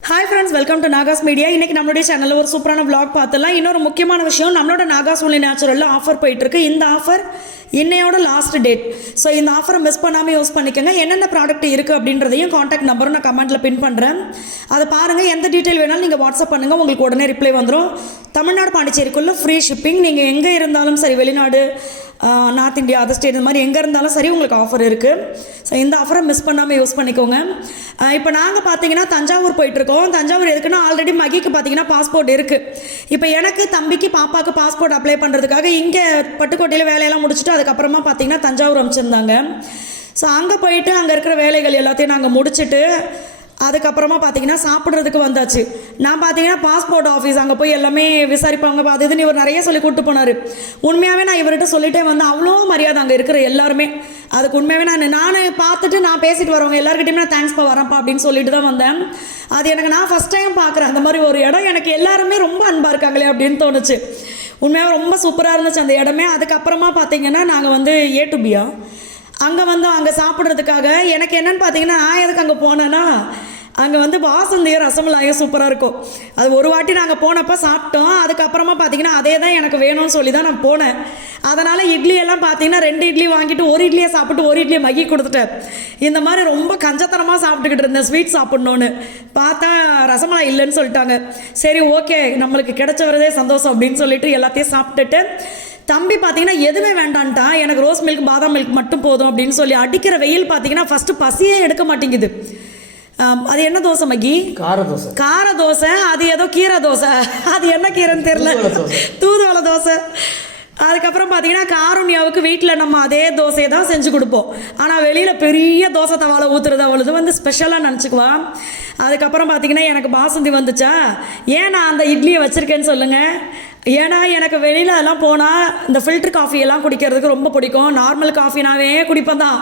Hi friends welcome to Nagas media இன்னைக்கு நம்மளுடைய சேனலில் ஒரு சூப்பரான விளாக் பார்த்துலாம் இன்னொரு முக்கியமான விஷயம் நம்மளோட நாகாஸ் ஒன்லி நேச்சுரலில் ஆஃபர் போயிட்டுருக்கு. இந்த ஆஃபர் இன்னையோட லாஸ்ட் டேட் ஸோ இந்த ஆஃபரை மிஸ் பண்ணாமல் யூஸ் பண்ணிக்கோங்க. என்னென்ன ப்ராடக்ட் இருக்குது அப்படின்றதையும் காண்டாக்ட் நம்பரும் நான் கமெண்ட்டில் பின் பண்ணுறேன் அதை பாருங்கள் எந்த டீட்டெயில் வேணாலும் நீங்கள் வாட்ஸ்அப் பண்ணுங்கள் உங்களுக்கு உடனே ரிப்ளை வந்துடும் தமிழ்நாடு பாண்டிச்சேரிக்குள்ளே ஃப்ரீ ஷிப்பிங் நீங்கள் எங்கே இருந்தாலும் சரி வெளிநாடு நார்த் இந்தியா அதர் ஸ்டேட் இந்த மாதிரி எங்கே இருந்தாலும் சரி உங்களுக்கு ஆஃபர் இருக்குது ஸோ இந்த ஆஃபரை மிஸ் பண்ணாமல் யூஸ் பண்ணிக்கோங்க. இப்போ நாங்கள் பார்த்தீங்கன்னா தஞ்சாவூர் போயிட்டுருக்கோம். தஞ்சாவூர் எதுக்குன்னா ஆல்ரெடி மகிக்கு பார்த்தீங்கன்னா பாஸ்போர்ட் இருக்குது இப்போ எனக்கு தம்பிக்கு பாப்பாவுக்கு பாஸ்போர்ட் அப்ளை பண்ணுறதுக்காக இங்கே பட்டுக்கோட்டையில் வேலையெல்லாம் முடிச்சுட்டு அதுக்கப்புறமா பார்த்தீங்கன்னா தஞ்சாவூர் அமைச்சிருந்தாங்க. ஸோ அங்கே போயிட்டு அங்கே இருக்கிற வேலைகள் எல்லாத்தையும் நாங்கள் முடிச்சுட்டு அதுக்கப்புறமா பார்த்தீங்கன்னா சாப்பிட்றதுக்கு வந்தாச்சு. நான் பார்த்தீங்கன்னா பாஸ்போர்ட் ஆஃபீஸ் அங்கே போய் எல்லாமே விசாரிப்பாங்க. அது இதுன்னு இவர் நிறைய சொல்லி கூப்பிட்டு போனார். உண்மையாகவே நான் இவர்கிட்ட சொல்லிட்டே வந்தேன். அவ்வளோ மரியாதை அங்கே இருக்கிற எல்லாருமே. அதுக்கு உண்மையாகவே நான் நான் பார்த்துட்டு நான் பேசிட்டு வரவங்க எல்லாருக்கிட்டையுமே நான் தேங்க்ஸ்ப்பா வரேன்ப்பா அப்படின்னு சொல்லிட்டு தான் வந்தேன். அது எனக்கு நான் ஃபஸ்ட் டைம் பார்க்குறேன். அந்த மாதிரி ஒரு இடம் எனக்கு எல்லாருமே ரொம்ப அன்பாக இருக்காங்களே அப்படின்னு தோணுச்சு. உண்மையாக ரொம்ப சூப்பராக இருந்துச்சு அந்த இடமே. அதுக்கப்புறமா பார்த்தீங்கன்னா நாங்கள் வந்து ஏ டு பியா அங்கே வந்து அங்கே சாப்பிட்றதுக்காக எனக்கு என்னன்னு பார்த்தீங்கன்னா நான் எதுக்கு அங்கே போனேன்னா அங்கே வந்து வாசந்தியும் ரசமலாயும் சூப்பராக இருக்கும். அது ஒரு வாட்டி நாங்கள் போனப்போ சாப்பிட்டோம். அதுக்கப்புறமா பார்த்தீங்கன்னா அதே தான் எனக்கு வேணும்னு சொல்லி தான் நான் போனேன். அதனால் இட்லி எல்லாம் பார்த்தீங்கன்னா ரெண்டு இட்லி வாங்கிட்டு ஒரு இட்லியை சாப்பிட்டு ஒரு இட்லியை மகி கொடுத்துட்டேன். இந்த மாதிரி ரொம்ப கஞ்சத்தனமாக சாப்பிட்டுக்கிட்டு இருந்தேன் ஸ்வீட் சாப்பிட்ணுன்னு பார்த்தா ரசமலாய் இல்லைன்னு சொல்லிட்டாங்க. சரி ஓகே நம்மளுக்கு கிடைச்ச வரதே சந்தோஷம் அப்படின்னு சொல்லிட்டு எல்லாத்தையும் சாப்பிட்டுட்டு தம்பி பார்த்தீங்கன்னா எதுவுமே வேண்டான்ட்டான் எனக்கு ரோஸ் மில்க் பாதாம் மில்க் மட்டும் போதும் அப்படின்னு சொல்லி அடிக்கிற வெயில் பார்த்தீங்கன்னா ஃபஸ்ட்டு பசியே எடுக்க மாட்டேங்குது. அது என்ன தோசை மகி? கார தோசை. கார தோசை அது ஏதோ கீரை தோசை. அது என்ன கீரைன்னு தெரியல. தூதுவளை தோசை. அதுக்கப்புறம் பார்த்தீங்கன்னா காருண்யாவுக்கு வீட்டில் நம்ம அதே தோசையை தான் செஞ்சு கொடுப்போம். ஆனால் வெளியில் பெரிய தோசை தவாலை ஊற்றுறது அவளுது வந்து ஸ்பெஷலாக நினச்சிக்குவா. அதுக்கப்புறம் பார்த்தீங்கன்னா எனக்கு பாசந்தி வந்துச்சா? ஏன் நான் அந்த இட்லியை வச்சுருக்கேன்னு சொல்லுங்கள் ஏன்னா எனக்கு வெளியில எல்லாம் போனால் இந்த ஃபில்டர் காஃபி எல்லாம் குடிக்கிறதுக்கு ரொம்ப பிடிக்கும். நார்மல் காஃபினாவே குடிப்பேன் தான்.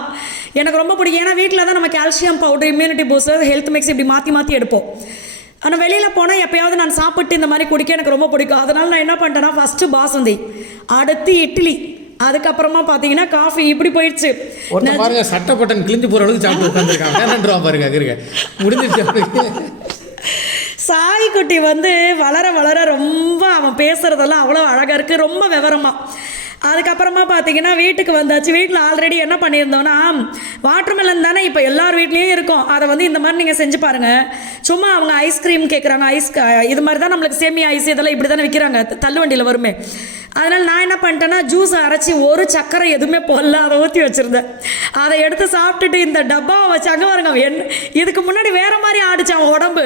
எனக்கு ரொம்ப பிடிக்கும். ஏன்னா வீட்டில் தான் நம்ம calcium powder immunity booster health mix இப்படி மாற்றி மாற்றி எடுப்போம். ஆனால் வெளியில் போனால் எப்பயாவது நான் சாப்பிட்டு இந்த மாதிரி குடிக்க எனக்கு ரொம்ப பிடிக்கும். அதனால நான் என்ன பண்ணிட்டேன்னா ஃபஸ்ட்டு பாசந்தி அடுத்து இட்லி. அதுக்கப்புறமா பார்த்தீங்கன்னா காஃபி இப்படி போயிடுச்சு. பாருங்க சட்டை பட்டன் கிழிஞ்சு போற அளவுக்கு சாப்பிட்டு உட்காந்துருக்காங்க பாருங்க முடிஞ்சிருச்சு. சாய் சாய்க்குட்டி வந்து வளர வளர ரொம்ப அவன் பேசுகிறதெல்லாம் அவ்வளோ அழகாக இருக்குது ரொம்ப விவரமாக அதுக்கப்புறமா பார்த்தீங்கன்னா வீட்டுக்கு வந்தாச்சு. வீட்டில் ஆல்ரெடி என்ன பண்ணியிருந்தோன்னா வாட்டர்மெலன் தானே இப்போ எல்லார் வீட்லேயும் இருக்கும். அதை வந்து இந்த மாதிரி நீங்கள் செஞ்சு பாருங்கள் சும்மா அவங்க ஐஸ்கிரீம் கேட்குறாங்க ஐஸ் இது மாதிரி தான் நம்மளுக்கு சேமியா ஐஸ் இதெல்லாம் இப்படி தானே விற்கிறாங்க தள்ளுவண்டியில் வருமே. அதனால் நான் என்ன பண்ணிட்டேன்னா ஜூஸ் அரைச்சி ஒரு சக்கரை எதுவுமே போடல அதை ஊற்றி வச்சுருந்தேன். அதை எடுத்து சாப்பிட்டுட்டு இந்த டப்பாவை வச்சு அங்கே பாருங்க என் இதுக்கு முன்னாடி வேறு மாதிரி ஆடிச்சு அவன் உடம்பு.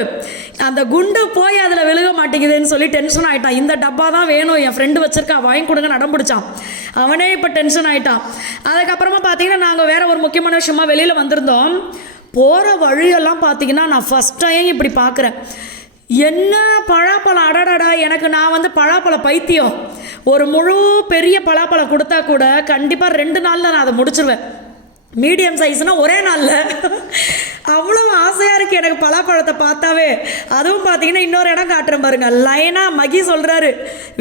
அந்த குண்டு போய் அதில் விழுக மாட்டேங்குதுன்னு சொல்லி டென்ஷன் ஆகிட்டான் இந்த டப்பா தான் வேணும் என் ஃப்ரெண்டு வச்சுருக்கா வாங்கி கொடுங்க நடம் பிடிச்சான். அவனே இப்போ டென்ஷன் ஆகிட்டான் அதுக்கப்புறமா பார்த்தீங்கன்னா நாங்கள் வேறு ஒரு முக்கியமான விஷயமா வெளியில் வந்திருந்தோம். போகிற வழியெல்லாம் பார்த்தீங்கன்னா நான் ஃபஸ்ட் டைம் இப்படி பார்க்குறேன் என்ன பழாப்பழம் அடடடா எனக்கு நான் வந்து பழாப்பழ பைத்தியம். ஒரு முழு பெரிய பலாப்பழம் கொடுத்தா கூட கண்டிப்பாக ரெண்டு நாளில் நான் அதை முடிச்சிருவேன். மீடியம் சைஸ்னால் ஒரே நாளில். அவ்வளோ ஆசையாக இருக்குது எனக்கு பலாப்பழத்தை பார்த்தாவே. அதுவும் பார்த்தீங்கன்னா இன்னொரு இடம் காட்டுறேன் பாருங்க. லைனாக மகி சொல்கிறாரு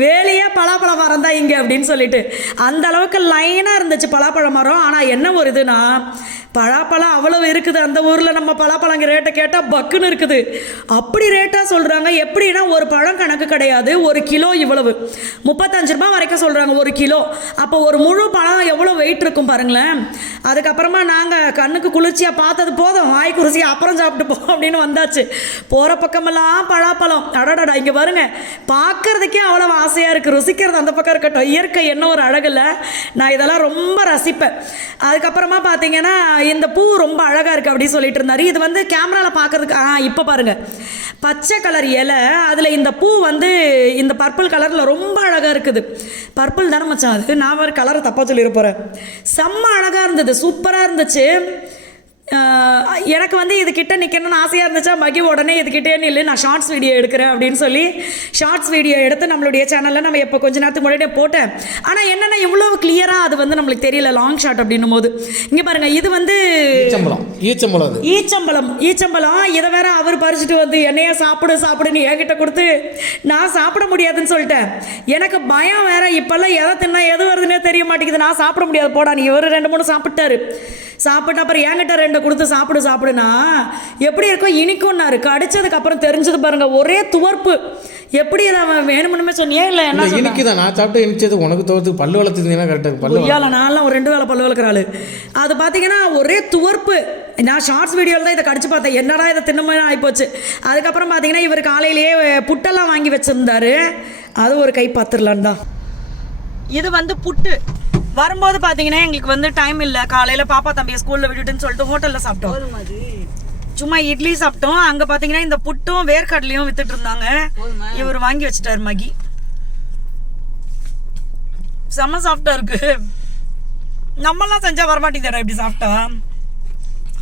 வேலையே பலாப்பழ மரம் தான் இங்கே அப்படின்னு சொல்லிட்டு. அந்த அளவுக்கு லைனாக இருந்துச்சு பலாப்பழ மரம். ஆனால் என்ன ஒரு இதுனா பலாப்பழம் அவ்வளவு இருக்குது. அந்த ஊரில் நம்ம பலாப்பழங்க ரேட்டை கேட்டால் பக்குன்னு இருக்குது. அப்படி ரேட்டாக சொல்கிறாங்க எப்படின்னா ஒரு பழம் கணக்கு கிடையாது. ஒரு கிலோ இவ்வளவு. முப்பத்தஞ்சு ரூபாய் வரைக்கும் சொல்கிறாங்க ஒரு கிலோ. அப்போ ஒரு முழு பழம் எவ்வளோ வெயிட் இருக்கும் பாருங்களேன். அதுக்கப்புறமா நாங்கள் கண்ணுக்கு குளிர்ச்சியாக பார்த்தது போதும். வாய் குருசியை அப்புறம் சாப்பிட்டு போ அப்படின்னு வந்தாச்சு. போகிற பக்கமெல்லாம் பலாப்பழம். அடடடா இங்கே பாருங்க பார்க்கறதுக்கே அவ்வளோ ஆசையாக இருக்குது ருசிக்கிறது அந்த பக்கம் இருக்கட்டும். இயற்கை என்ன ஒரு அழகில் நான் இதெல்லாம் ரொம்ப ரசிப்பேன். அதுக்கப்புறமா பார்த்தீங்கன்னா இந்த பூ ரொம்ப அழகாக இருக்குது அப்படின்னு சொல்லிட்டு இருந்தார். இது வந்து கேமராவில் பார்க்கறதுக்கு ஆ இப்போ பாருங்கள் பச்சை கலர் இலை அதில் இந்த பூ வந்து இந்த பர்பிள் கலரில் ரொம்ப அழகாக இருக்குது. பர்பிள் தானே மச்சான் அது? நான் ஒரு கலரை தப்பாக சொல்லிட செம்ம அழகாக இருந்தது. சூப்பராக இருந்துச்சு. எனக்கு வந்து இது கிட்ட நிற்கணும்னு ஆசையாக இருந்துச்சா மகி உடனே இதுக்கிட்டே நில்லு நான் ஷார்ட்ஸ் வீடியோ எடுக்கிறேன் அப்படின்னு சொல்லி ஷார்ட்ஸ் வீடியோ எடுத்து நம்மளுடைய சேனலில் நம்ம இப்போ கொஞ்ச நேரத்துக்கு முன்னாடியே போட்டேன். ஆனால் என்னென்னா இவ்வளோ கிளியராக அது வந்து நம்மளுக்கு தெரியல லாங் ஷாட் அப்படின்னும் போது. இங்கே பாருங்கள் இது வந்து ஈச்சம்பழம் ஈச்சம்பழம் ஈச்சம்பழம் ஈச்சம்பழம் இதை வேற அவர் பறிச்சுட்டு வந்து என்னைய சாப்பிடு சாப்பிடுன்னு என்கிட்ட கொடுத்து நான் சாப்பிட முடியாதுன்னு சொல்லிட்டேன். எனக்கு பயம் வேற இப்பெல்லாம் எதை தின்னா எது வருதுன்னே தெரிய மாட்டேங்குது. நான் சாப்பிட முடியாது. போடா நீ ஒரு ரெண்டு மூணு சாப்பிட்டாரு. சாப்பிட்டு அப்புறம் என்கிட்ட ரெண்டு என்கிட்ட கொடுத்து சாப்பிடு சாப்பிடுனா எப்படி இருக்கும் இனிக்கும்னாரு கடிச்சதுக்கு அப்புறம் தெரிஞ்சது பாருங்க ஒரே துவர்ப்பு. எப்படி இதை அவன் வேணும்னுமே சொன்னியா இல்லை என்ன இல்லை இனிக்கு தான் நான் சாப்பிட்டு இனிச்சது உனக்கு தோற்று பல்லு வளர்த்துருந்தீங்கன்னா கரெக்டாக பல்லு பொய்யால நான்லாம் ஒரு ரெண்டு வேலை பல்லு வளர்க்குற ஆளு. அது பார்த்தீங்கன்னா ஒரே துவர்ப்பு. நான் ஷார்ட்ஸ் வீடியோவில் தான் இதை கடிச்சு பார்த்தேன். என்னடா இதை தின்னமே ஆகிப்போச்சு அதுக்கப்புறம் பார்த்தீங்கன்னா இவர் காலையிலேயே புட்டெல்லாம் வாங்கி வச்சுருந்தாரு. அது ஒரு கை பார்த்துடலான் தான் இது வந்து புட்டு. வரும்போது பார்த்தீங்கன்னா எங்களுக்கு வந்து டைம் இல்லை. காலையில் பாப்பா தம்பியை ஸ்கூலில் விட்டுட்டுன்னு சொல்லிட்டு ஹோட்டலில் சாப்பிட்டோம். சும்மா இட்லி சாப்பிட்டோம். அங்கே பார்த்தீங்கன்னா இந்த புட்டும் வேர்க்கடலையும் வித்துட்டு இருந்தாங்க. இவர் வாங்கி வச்சுட்டாரு மகி. செம்ம சாஃப்டா இருக்கு. நம்மலாம் செஞ்சா வரமாட்டேங்குதுடா இப்படி சாப்பிட்டா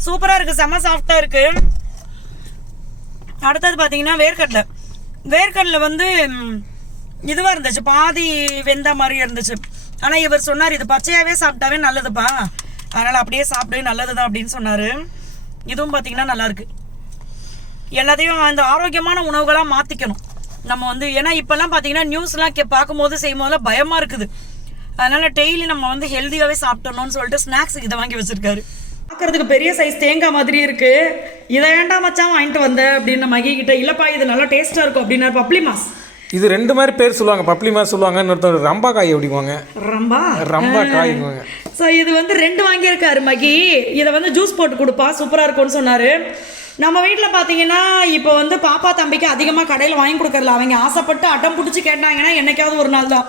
சூப்பரா இருக்கு. செம்ம சாஃப்டா இருக்கு. அடுத்தது பாத்தீங்கன்னா வேர்க்கடலை. வேர்க்கடலை வந்து இதுவா இருந்துச்சு. பாதி வெந்த மாதிரி இருந்துச்சு. ஆனால் இவர் சொன்னார் இது பச்சையாகவே சாப்பிட்டாவே நல்லதுப்பா. அதனால் அப்படியே சாப்பிடு நல்லதுதான் அப்படின்னு சொன்னார். இதுவும் பார்த்தீங்கன்னா நல்லாயிருக்கு எல்லாத்தையும் அந்த ஆரோக்கியமான உணவுகளாக மாற்றிக்கணும் நம்ம வந்து ஏன்னா இப்போல்லாம் பார்த்தீங்கன்னா நியூஸ்லாம் கே பார்க்கும்போது செய்யும் போதெல்லாம் பயமாக இருக்குது. அதனால் டெய்லி நம்ம வந்து ஹெல்த்தியாகவே சாப்பிட்டணும்னு சொல்லிட்டு ஸ்நாக்ஸ் இதை வாங்கி வச்சுருக்காரு. பார்க்குறதுக்கு பெரிய சைஸ் தேங்காய் மாதிரி இருக்குது இதை வேண்டாம் மச்சான் வாங்கிட்டு வந்த? அப்படின்னு மகி கிட்ட இல்லைப்பா இது நல்லா டேஸ்ட்டாக இருக்கும் அப்படின்னாரு பப்ளி மாஸ் இது ரெண்டு மாதிரி பேர் சொல்லுவாங்க. பப்ளி மாதிரி சொல்லுவாங்க. இன்னொருத்தர் ரம்பா காய் அப்படிங்குவாங்க ரம்பா? ரம்பா காய்ங்குவாங்க ஸோ இது வந்து ரெண்டு வாங்கியிருக்காரு மகி. இதை வந்து ஜூஸ் போட்டு கொடுப்பா. சூப்பராக இருக்கும்னு சொன்னார். நம்ம வீட்டில் பார்த்தீங்கன்னா இப்போ வந்து பாப்பா தம்பிக்கு அதிகமாக கடையில் வாங்கி கொடுக்கறல அவங்க ஆசைப்பட்டு அட்டம் பிடிச்சி கேட்டாங்கன்னா என்னைக்காவது ஒரு நாள் தான்.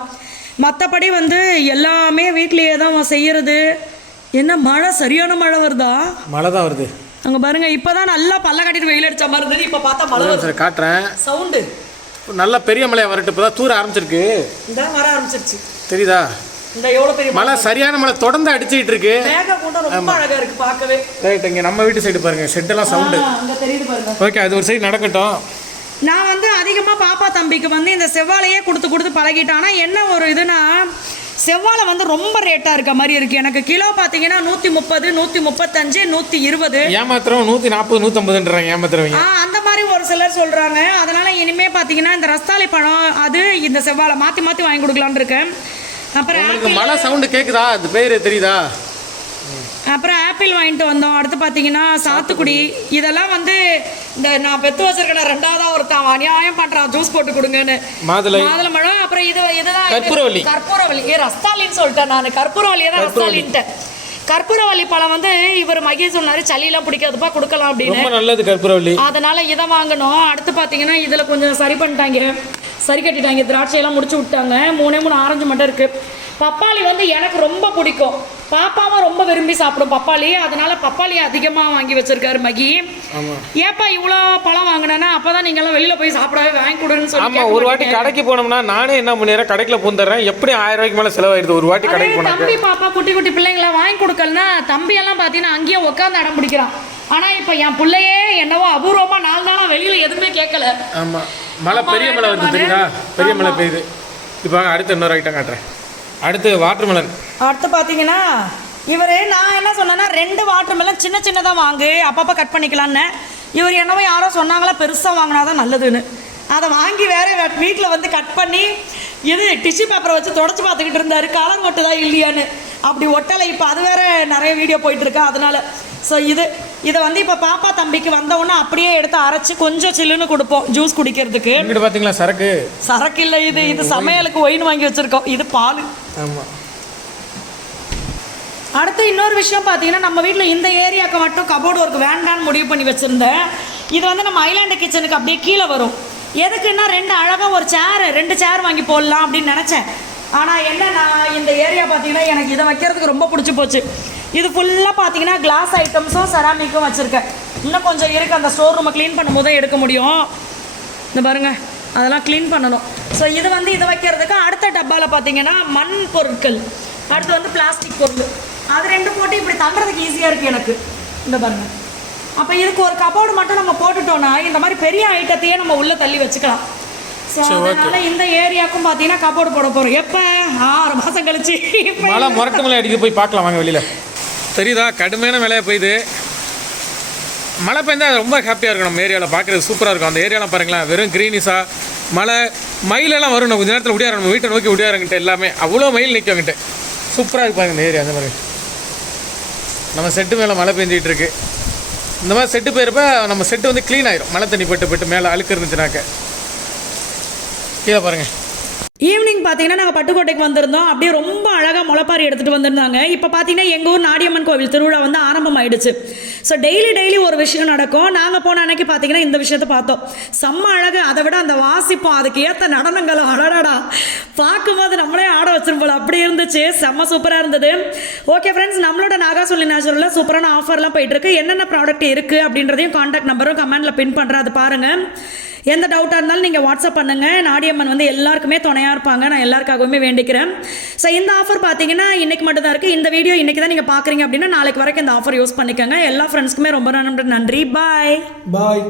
மற்றபடி வந்து எல்லாமே வீட்லேயே தான் செய்யறது. என்ன மழை? சரியான மழை வருதா? மழை தான் வருது. அங்கே பாருங்க இப்போ தான் நல்லா பல்ல கட்டிட்டு வெயில் அடிச்ச மாதிரி இருந்தது இப்போ பார்த்தா மழை வருது. காட்டுறேன். சவுண்டு நல்ல பெரிய மழையா வரட்டு இப்போ தான் தூர ஆரம்பிச்சிருக்கு. இந்த வர ஆரம்பிச்சிருச்சு. தெரியுதா? இந்த எவ்வளோ பெரிய மழை சரியான மழை தொடர்ந்து அடிச்சிட்டு இருக்கு. ரொம்ப அழகா இருக்கு பார்க்கவே. ரைட் இங்கே நம்ம வீட்டு சைடு பாருங்க. ஷெட்டெல்லாம் சவுண்டு ஆ, அங்க தெரியுது பாருங்க. ஓகே அது ஒரு சைடு நடக்கட்டும். நான் வந்து அதிகமாக பாப்பா தம்பிக்கு வந்து இந்த செவ்வாழையே கொடுத்து கொடுத்து பழகிட்டேன். ஆனா என்ன ஒரு இதுனா செவ்வாழை வந்து ரொம்ப ரேட்டாக இருக்க மாதிரி இருக்கு. எனக்கு கிலோ பார்த்தீங்கன்னா நூற்றி முப்பது நூற்றி முப்பத்தஞ்சு நூற்றி இருபது. ஏமாத்துறோம் நூற்றி நாற்பது நூற்றம்பதுன்றாங்க ஏமாத்துறவங்க. ஆ அந்த மாதிரி ஒரு சிலர் சொல்கிறாங்க அதனால இனிமே பார்த்தீங்கன்னா இந்த ரஸ்தாளி பழம் அது இந்த செவ்வாழை மாற்றி மாற்றி வாங்கி கொடுக்கலான்னு இருக்கேன். அப்புறம் உங்களுக்கு மழை சவுண்டு கேட்குதா அது பேர் தெரியுதா? அப்புறம் ஆப்பிள் வாங்கிட்டு வந்தோம். அடுத்து பார்த்தீங்கன்னா சாத்துக்குடி. இதெல்லாம் வந்து இந்த நான் பெத்து வச்சிருக்கேன் ரெண்டாவதா ஒருத்தன் அநியாயம் பண்றான். ஜூஸ் போட்டு கொடுங்கன்னு. மாதுளை. மாதுளம்பழம் அப்புறம் இது இதுதான் இது- கற்பூரவள்ளி. கற்பூரவள்ளி. ஏ ரஸ்தாலின்னு சொல்லிட்டேன் நான். கற்பூரவள்ளியை தான் ரஸ்தாலின்ட்டேன் கற்பூரவள்ளி பழம் வந்து இவர் மகேஷ் சொன்னாரு சளியெல்லாம் பிடிக்காதுப்பா கொடுக்கலாம் அப்படின்னு. நல்லது கற்பூரவள்ளி. அதனால இதை வாங்கணும். அடுத்து பார்த்தீங்கன்னா இதில் கொஞ்சம் சரி பண்ணிட்டாங்க. சரி கட்டிட்டாங்க. திராட்சையெல்லாம் முடிச்சு விட்டாங்க. மூணே மூணு ஆரஞ்சு மட்டும் இருக்கு. பப்பாளி வந்து எனக்கு ரொம்ப பிடிக்கும். பாப்பாவும் ரொம்ப விரும்பி சாப்பிடும் பப்பாளி. அதனால பப்பாளி அதிகமாக வாங்கி வச்சிருக்காரு மகி. ஏப்பா இவ்வளோ பழம் வாங்கினேன்னா அப்பதான் நீங்கெல்லாம் வெளியில போய் சாப்பிடவே வாங்கி கொடுன்னு சொல்லி ஒரு வாட்டி கடைக்கு போனோம்னா நானே என்ன பண்ணிடுறேன் கடைக்குள்ள பூந்துடுறேன் எப்படி ஆயிரம் ரூபாய்க்கு மேலே செலவாயிடுது? ஒரு வாட்டி கடைக்கு போனாக்க. தம்பி பாப்பா குட்டி குட்டி பிள்ளைங்களை வாங்கி கொடுக்கலன்னா தம்பி எல்லாம் பார்த்தீங்கன்னா அங்கேயே உட்காந்து அடம் பிடிக்கிறான். ஆனா இப்போ என் பிள்ளையே என்னவோ அபூர்வமா நாலு நாளா வெளியில எதுவுமே கேட்கல. ஆமாம் மழை பெரிய மழை வருது தெரியுதா? பெரிய மழை பெய்யுது. இப்போ அடுத்து இன்னொரு ஐட்டம் காட்டுறேன். அடுத்து வாட்டர்மெலன். அடுத்து பார்த்தீங்கன்னா இவர் நான் என்ன சொன்னேன்னா ரெண்டு வாட்டர்மெலன் சின்ன சின்னதாக வாங்கு அப்பப்போ கட் பண்ணிக்கலான்னு. இவர் என்னவோ யாரோ சொன்னாங்களா பெருசாக வாங்கினாதான் நல்லதுன்னு. அதை வாங்கி வேற வீட்டில் வந்து கட் பண்ணி இது டிஷ்யூ பேப்பரை வச்சு தொடச்சி பார்த்துக்கிட்டு இருந்தாரு காலம் கொட்டுதா இல்லையான்னு. அப்படி ஒட்டலை இப்போ அது வேற நிறைய வீடியோ போயிட்டுருக்கா அதனால் அதனால. ஸோ இது இதை வந்து இப்போ பாப்பா தம்பிக்கு வந்த உடனே அப்படியே எடுத்து அரைச்சி கொஞ்சம் சில்லுன்னு கொடுப்போம். ஜூஸ் குடிக்கிறதுக்கு. இங்கிட்டு பார்த்தீங்களா சரக்கு? சரக்கு இல்லை இது. இது சமையலுக்கு ஒயின் வாங்கி வச்சிருக்கோம். இது பால். ஆமாம் அடுத்து இன்னொரு விஷயம் பார்த்தீங்கன்னா நம்ம வீட்டில் இந்த ஏரியாவுக்கு மட்டும் கபோர்டு ஒர்க் வேண்டான்னு முடிவு பண்ணி வச்சுருந்தேன். இது வந்து நம்ம ஐலாண்டு கிச்சனுக்கு அப்படியே கீழே வரும். எதுக்குன்னா ரெண்டு அழகாக ஒரு சேர் ரெண்டு சேர் வாங்கி போடலாம் அப்படின்னு நினச்சேன். ஆனால் என்ன நான் இந்த ஏரியா பார்த்தீங்கன்னா எனக்கு இதை வைக்கிறதுக்கு ரொம்ப பிடிச்சி போச்சு. இது ஃபுல்லாக பார்த்தீங்கன்னா கிளாஸ் ஐட்டம்ஸும் செராமிக்கும் வச்சுருக்கேன். இன்னும் கொஞ்சம் இருக்குது அந்த ஸ்டோர் ரூமை க்ளீன் பண்ணும்போது எடுக்க முடியும். இந்த பாருங்க. அதெல்லாம் க்ளீன் பண்ணணும். ஸோ இது வந்து இதை வைக்கிறதுக்கு அடுத்த டப்பாவில் பார்த்தீங்கன்னா மண் பொருட்கள். அடுத்து வந்து பிளாஸ்டிக் பொருள். அது ரெண்டு போட்டு இப்படி தள்ளுறதுக்கு ஈஸியாக இருக்குது எனக்கு. இந்த பாருங்க. அப்போ இதுக்கு ஒரு கபோர்டு மட்டும் நம்ம போட்டுட்டோம்னா இந்த மாதிரி பெரிய ஐட்டத்தையே நம்ம உள்ளே தள்ளி வச்சுக்கலாம். ஸோ அதனால இந்த ஏரியாவுக்கும் பார்த்தீங்கன்னா கபோர்டு போட போகிறோம் எப்போ? ஆறு மாதம் கழிச்சு. மழை முரட்டு மழை அடிக்க போய் பார்க்கலாம். வாங்க வெளியில். தெரியுதா? கடுமையான மழையாக பெய்யுது மழை பெய்ந்தா ரொம்ப ஹாப்பியாக இருக்கும் நம்ம ஏரியாவில் பார்க்குறது சூப்பராக இருக்கும். அந்த ஏரியாவில் பாருங்களேன். வெறும் க்ரீனிஸாக மழை மயிலெல்லாம் வரும். கொஞ்சம் நேரத்தில் விடியாரம் நம்ம வீட்டை நோக்கி விடியாரங்கிட்ட எல்லாமே. அவ்வளோ மயில் நிற்கவங்கிட்ட சூப்பராக இருப்பாங்க இந்த ஏரியா அந்த மாதிரி. நம்ம செட்டு மேலே மழை பெஞ்சிட்டு இருக்கு. இந்த மாதிரி செட்டு போயிருப்ப நம்ம செட்டு வந்து க்ளீன் ஆயிரும். மழை தண்ணி பட்டு போட்டு மேலே அழுக்கு இருந்துச்சுனாக்க. கீழே பாருங்கள் ஈவினிங் பார்த்தீங்கன்னா நாங்கள் பட்டுக்கோட்டைக்கு வந்திருந்தோம். அப்படியே ரொம்ப அழகாக முளைப்பாரி எடுத்துகிட்டு வந்திருந்தாங்க. இப்போ பார்த்தீங்கன்னா எங்கள் ஊர் நாடியம்மன் கோவில் திருவிழா வந்து ஆரம்பமாயிடுச்சு. ஸோ டெய்லி டெய்லி ஒரு விஷயம் நடக்கும். நாங்கள் போன அன்னைக்கு பார்த்தீங்கன்னா இந்த விஷயத்த பார்த்தோம். செம்ம அழகு. அதை விட அந்த வாசிப்போம். அதுக்கு ஏற்ற நடனங்களை. அழடாடா பார்க்கும்போது நம்மளே ஆட வச்சிருப்போம் அப்படி இருந்துச்சு. செம்ம சூப்பராக இருந்தது. ஓகே ஃப்ரெண்ட்ஸ் நம்மளோட நாகா சொல்லி நேச்சுரலில் சூப்பரான ஆஃபர்லாம் போயிட்டுருக்கு. என்னென்ன ப்ராடக்ட் இருக்குது அப்படின்றதையும் காண்டாக்ட் நம்பரும் கமெண்ட்டில் பின் பண்ணுறேன் அது பாருங்கள் எந்த டவுட்டாக இருந்தாலும் நீங்கள் வாட்ஸ்அப் பண்ணுங்கள் நாடியம்மன் வந்து எல்லாருக்குமே துணையாக இருப்பாங்க நான் எல்லாருக்காகவுமே வேண்டிக்கிறேன். ஸோ இந்த ஆஃபர் பார்த்தீங்கன்னா இன்றைக்கி மட்டும் தான் இருக்குது இந்த வீடியோ இன்றைக்கி தான் நீங்கள் பார்க்குறீங்க அப்படின்னா நாளைக்கு வரைக்கும் இந்த ஆஃபர் யூஸ் பண்ணிக்கோங்க. எல்லா ஃப்ரெண்ட்ஸ்க்குமே ரொம்ப நன்றி. நன்றி பாய் பாய்